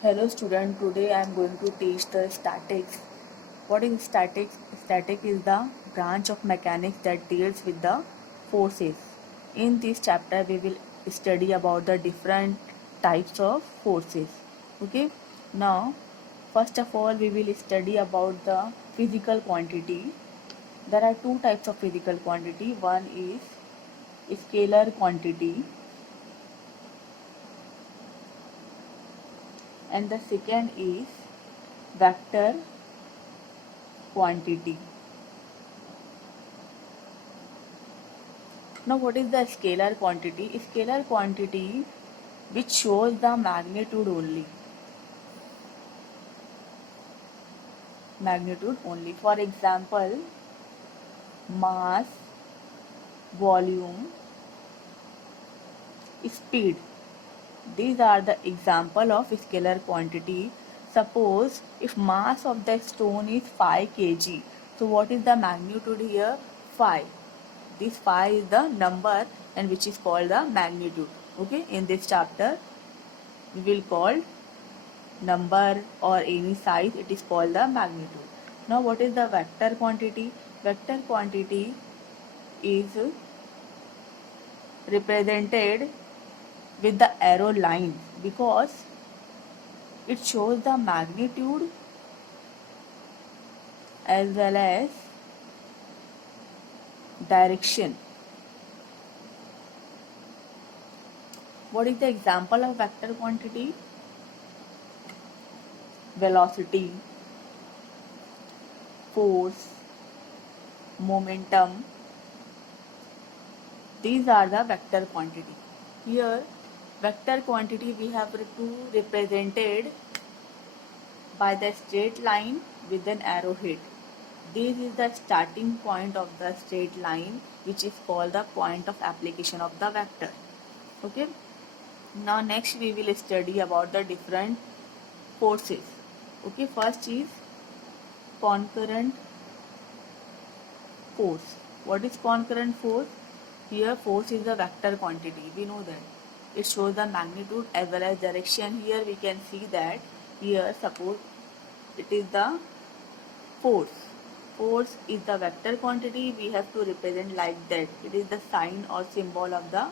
Hello student, today I am going to teach the statics. What is statics? Static is the branch of mechanics that deals with the forces. In this chapter we will study about the different types of forces. Okay? Now, first of all we will study about the physical quantity. There are two types of physical quantity. One is scalar quantity and the second is vector quantity. Now, what is the scalar quantity? Scalar quantity which shows the magnitude only. Magnitude only. For example, mass, volume, speed. These are the example of scalar quantity. Suppose if mass of the stone is 5 kg. So what is the magnitude here? 5. This 5 is the number and which is called the magnitude. Okay, in this chapter we will call number or any size, it is called the magnitude. Now what is the vector quantity? Vector quantity is represented with the arrow line because it shows the magnitude as well as direction. What is the example of vector quantity? Velocity, force, momentum. These are the vector quantity. Here, vector quantity we have to represented by the straight line with an arrowhead. This is the starting point of the straight line, which is called the point of application of the vector. Okay. Now next we will study about the different forces. Okay. First is concurrent force. What is concurrent force? Here force is a vector quantity. We know that. It shows the magnitude as well as direction. Here we can see that here suppose it is the force. Force is the vector quantity. We have to represent like that. It is the sign or symbol of the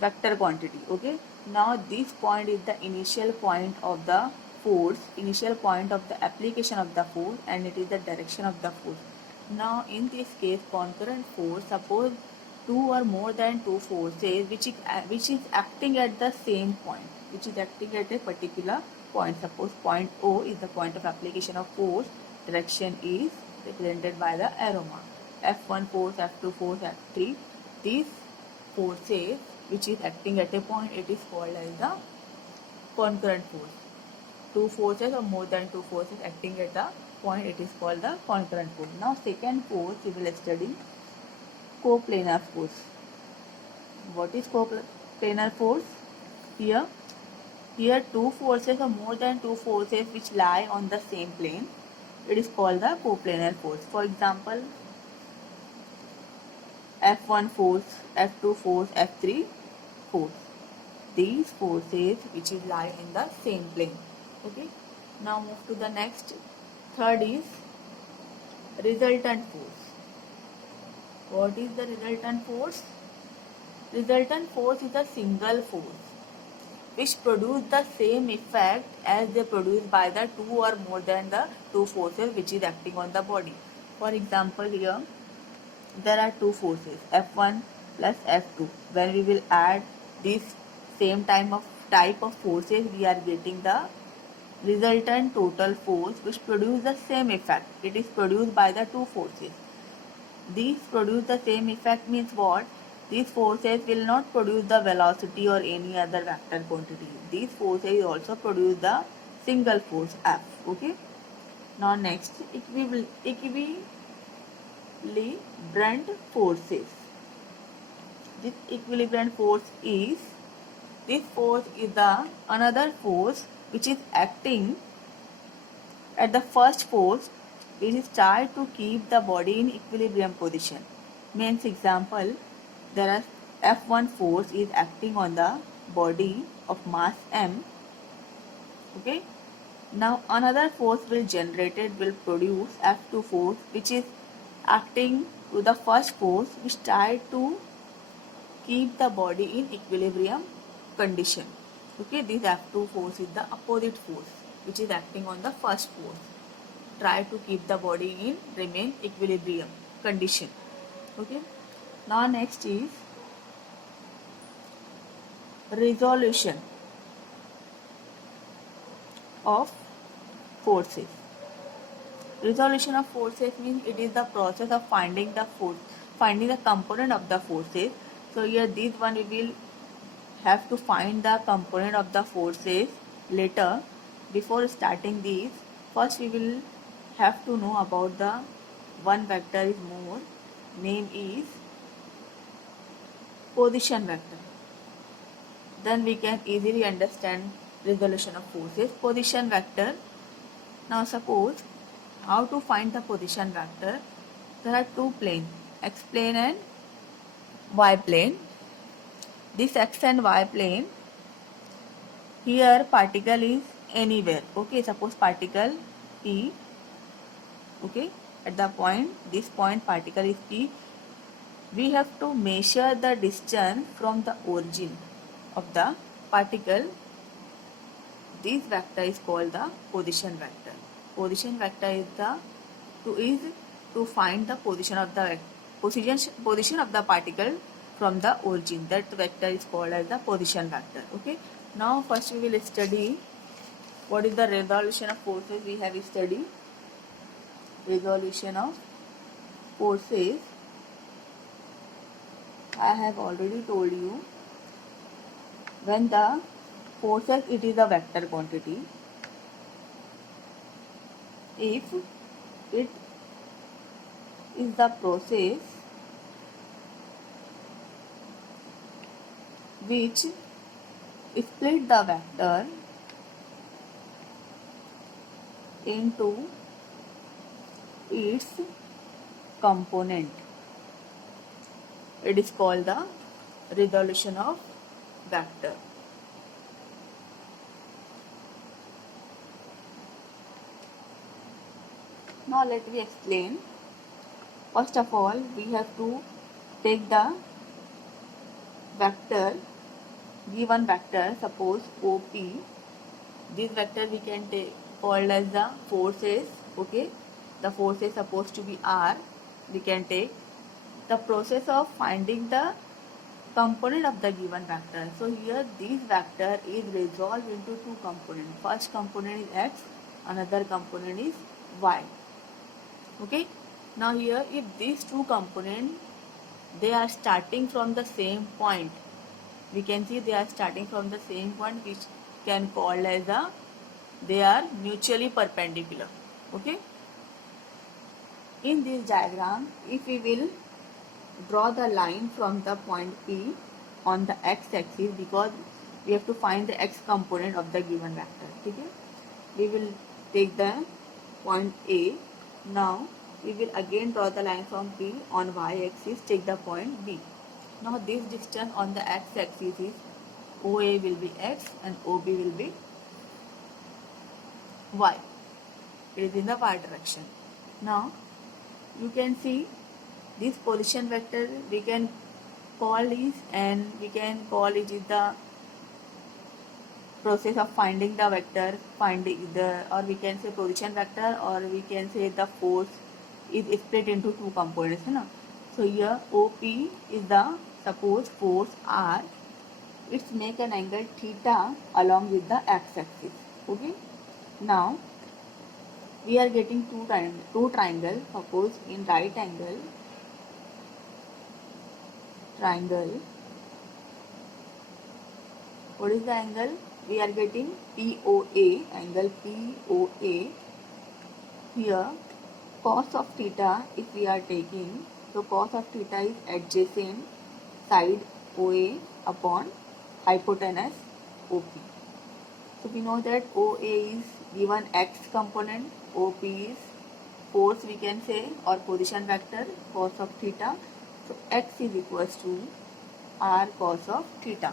vector quantity. Okay. Now this point is the initial point of the force, initial point of the application of the force, and it is the direction of the force. Now in this case concurrent force, suppose two or more than two forces which is acting at the same point, which is acting at a particular point. Suppose point O is the point of application of force, direction is represented by the arrow mark. F1 force, F2 force, F3. These forces which is acting at a point, it is called as the concurrent force. Two forces or more than two forces acting at a point, it is called the concurrent force. Now second force we will study coplanar force. What is coplanar force? Here two forces or more than two forces which lie on the same plane, it is called the coplanar force. For example, F1 force, F2 force, F3 force. These forces which is lie in the same plane. Okay. Now move to the next. Third is resultant force. What is the resultant force? Resultant force is a single force which produce the same effect as they produced by the two or more than the two forces which is acting on the body. For example, here there are two forces F1 plus F2. When we will add this same type of forces, we are getting the resultant total force which produce the same effect. It is produced by the two forces. These produce the same effect means what? These forces will not produce the velocity or any other vector quantity. These forces also produce the single force F. Okay. Now next, equivalent forces. This equivalent force is the another force which is acting at the first force, which is try to keep the body in equilibrium position. Means example, there are F1 force is acting on the body of mass m Okay. Now another force will produce F2 force, which is acting to the first force, which try to keep the body in equilibrium condition. Okay, this F2 force is the opposite force which is acting on the first force. Try to keep the body in remain equilibrium condition. Okay. Now next is resolution of forces. Resolution of forces means it is the process of finding the component of the forces. So here this one we will have to find the component of the forces later. Before starting these, first we will have to know about the one vector is more. Name is position vector. Then we can easily understand resolution of forces. Position vector. Now suppose how to find the position vector. There are two planes, x plane and y plane. This x and y plane, here particle is anywhere. Okay, suppose particle P, okay, at the point, this point particle is P. We have to measure the distance from the origin of the particle. This vector is called the position vector. Position vector is to find the position of the particle from the origin. That vector is called as the position vector. Okay. Now first we will study what is the resolution of forces. We have studied resolution of forces. I have already told you, when the forces, it is a vector quantity. If it is the process which split the vector into its component, it is called the resolution of vector. Now let me explain. First of all, we have to take the vector, given vector, suppose OP. This vector we can take called as the forces. Okay, the force is supposed to be R. We can take the process of finding the component of the given vector. So here this vector is resolved into two components. First component is X, another component is Y. Okay. Now here, if these two components, they are starting from the same point, we can see they are starting from the same point, which can call as they are mutually perpendicular. Okay. In this diagram, if we will draw the line from the point P on the x-axis, because we have to find the x component of the given vector. Okay. We will take the point A. Now we will again draw the line from P on y-axis, take the point B. Now this distance on the x-axis is OA will be x and OB will be y. It is in the y direction. Now you can see this position vector, we can call this, and we can call it is the process of finding the vector, or we can say position vector, or we can say the force is split into two components. So here OP is the suppose force R. It's make an angle theta along with the x-axis. Okay. Now we are getting two triangle. Suppose in right angle triangle, what is the angle? We are getting POA, angle POA. Here cos of theta, if we are taking, so cos of theta is adjacent side OA upon hypotenuse OP. So we know that OA is given x component, OP is force, we can say, or position vector, cos of theta. So x is equals to R cos of theta.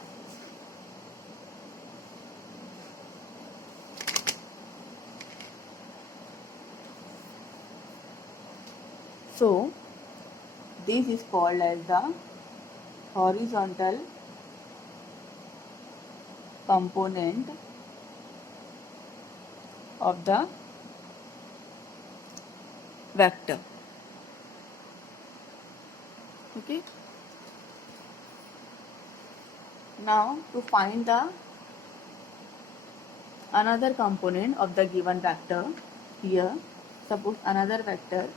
So this is called as the horizontal component of the vector. Okay. Now to find the another component of the given vector, here suppose another vector,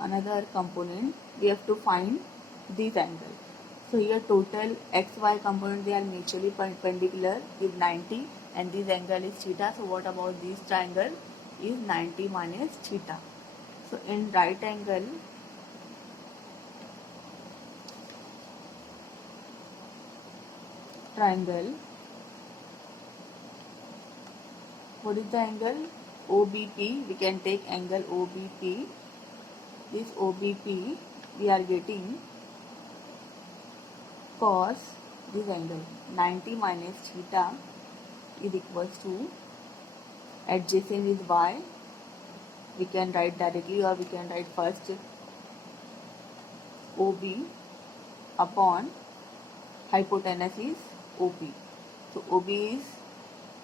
another component, we have to find this angle. So here total xy component, they are mutually perpendicular with 90 and this angle is theta. So what about this triangle is 90 minus theta. So in right angle triangle, what is the angle? OBP, we can take angle OBP. This OBP we are getting cos this angle 90 minus theta is equals to, adjacent is y, we can write directly or we can write first OB upon hypotenuse is OP. So OB is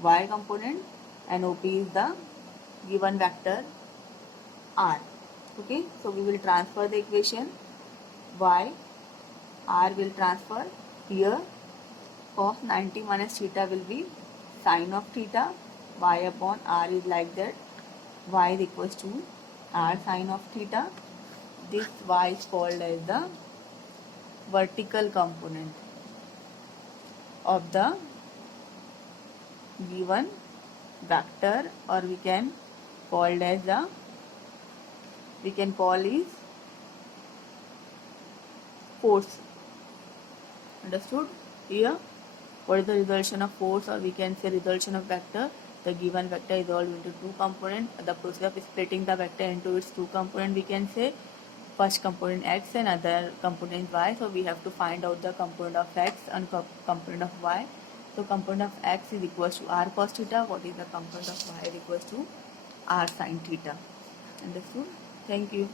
y component and OP is the given vector R. Okay, so we will transfer the equation, y, R will transfer, here cos 90 minus theta will be sine of theta, y upon R is like that, y is equals to R sine of theta. This y is called as the vertical component of the given vector, or we can call as the, we can call is force. Understood? Here what is the resolution of force, or we can say resolution of vector? The given vector is all into two components. The process of splitting the vector into its two components, we can say first component x and other component y. So we have to find out the component of x and component of y. So component of x is equals to r cos theta. What is the component of y is equals to r sin theta. Understood? Thank you.